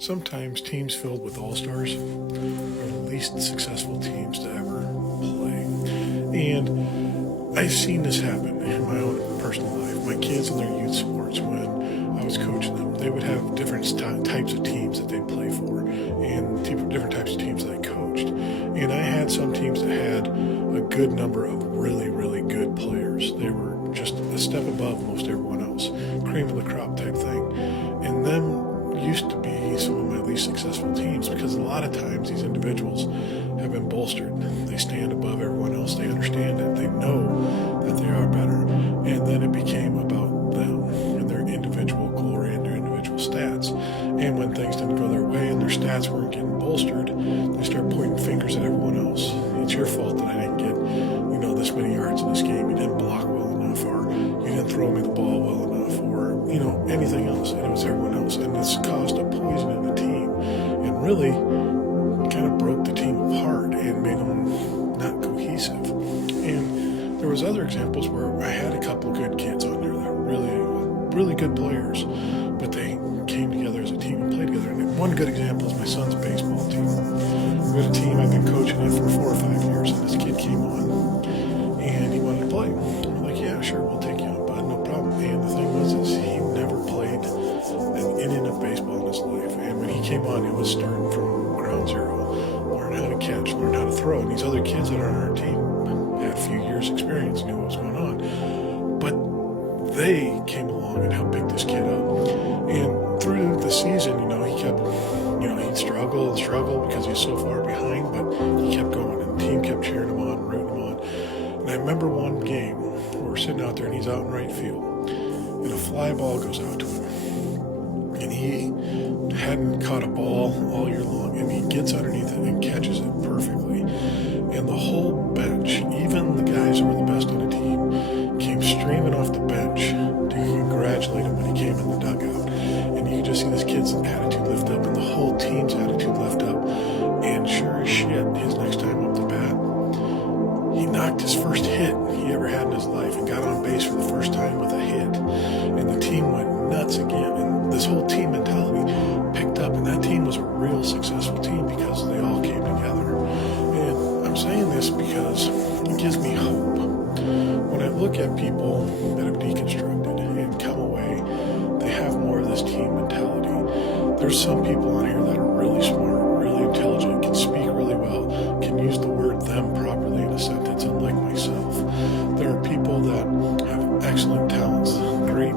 Sometimes teams filled with all-stars are the least successful teams to ever play. And I've seen this happen in my own personal life. My kids in their youth sports, when I was coaching them, they would have different types of teams that they play for and different types of teams that I coached. And I had some teams that had a good number of really, really good players. They were just a step above most everyone else, cream of the crop type thing. And them used to be some of my least successful teams because a lot of times these individuals have been bolstered. They stand above everyone else. They understand it. They know that they are better. And then it became about them and their individual glory and their individual stats. And when things didn't go their way and their stats weren't getting bolstered, they start pointing fingers at everyone else. It's your fault that I didn't get, this many yards in this game. You didn't block well enough, or you didn't throw me the ball well enough, or, anything else. And it was everyone else. And it's caused a poison in the team and really kind of broke the team apart and made them not cohesive. And there was other examples where I had a couple good kids on there that were really, really good players, but they came together as a team and played together. And one good example is my son's baseball team. We had a team I've been coaching it for 4 or 5 years, and this kid came on and he wanted to play. We're like, yeah, sure, we'll take you on, bud, no problem. And the thing was is he never played an inning of baseball in his life. And when he came on, it was starting from ground zero, learn how to catch, learn how to throw. And these other kids that are on our team had a few years experience, knew what was going on. But they came along and helped pick this kid up. And through the season, he kept, he'd struggle because he was so far behind, but he kept going and the team kept cheering him on, rooting him on. And I remember one game where we're sitting out there and he's out in right field and a fly ball goes out to him. And he hadn't caught a ball all year long, and he gets underneath it and catches it perfectly. And the whole bench, even the guys who were the best on the team, came streaming off the bench to congratulate him when he came in the dugout. And you could just see this kid's attitude lift up and the whole team's attitude lift up. And sure as shit, his next time up the bat, he knocked his first hit he ever had in his life and got on base for the first time with a hit. And the team went nuts again. And this whole team mentality picked up. And that team was a real successful team because they all came together. And I'm saying this because it gives me hope. When I look at people that have deconstructed and come away, they have more of this team mentality. There's some people on here that are really smart, really intelligent, can speak really well, can use the word them properly in a sentence, unlike myself. There are people that have excellent talents, great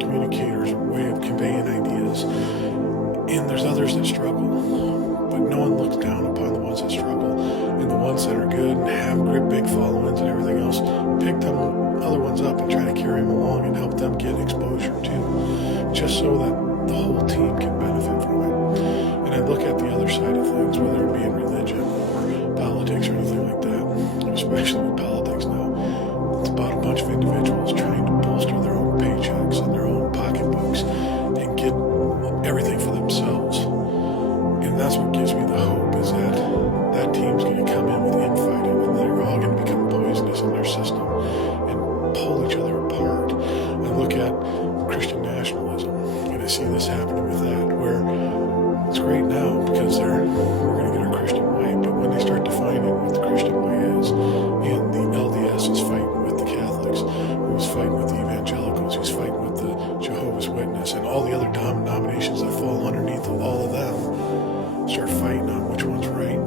communicators, way of conveying ideas, and there's others that struggle. But no one looks down upon the ones that struggle, and the ones that are good and have great big followings and everything else, pick them other ones up and try to carry them along and help them get exposure too, just so that the whole team can benefit from it. And I look at the other side of things, whether it be in religion or politics or anything like that, especially with politics now. It's about a bunch of individuals trying to bolster their own paychecks and their own pocketbooks and get everything for themselves. And that's what gives me the hope, is that that team's going to come in with infighting and they're all going to become poisonous in their system and pull each other apart. I look at Christian nationalism and I see this happening with that, where it's great now because we're going to get our Christian way, but when they start defining what the Christian way is, and the LDS is fighting with the Catholics, who's fighting with the evangelicals, who's fighting with the Jehovah's Witness, and all the other denominations that fall underneath all of them, start fighting on which one's right,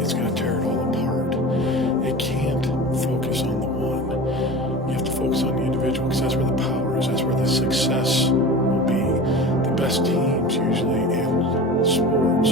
it's going to tear it all apart. It can't focus on the one. You have to focus on the individual, because that's where the power is. That's where the success will be. The best teams usually in sports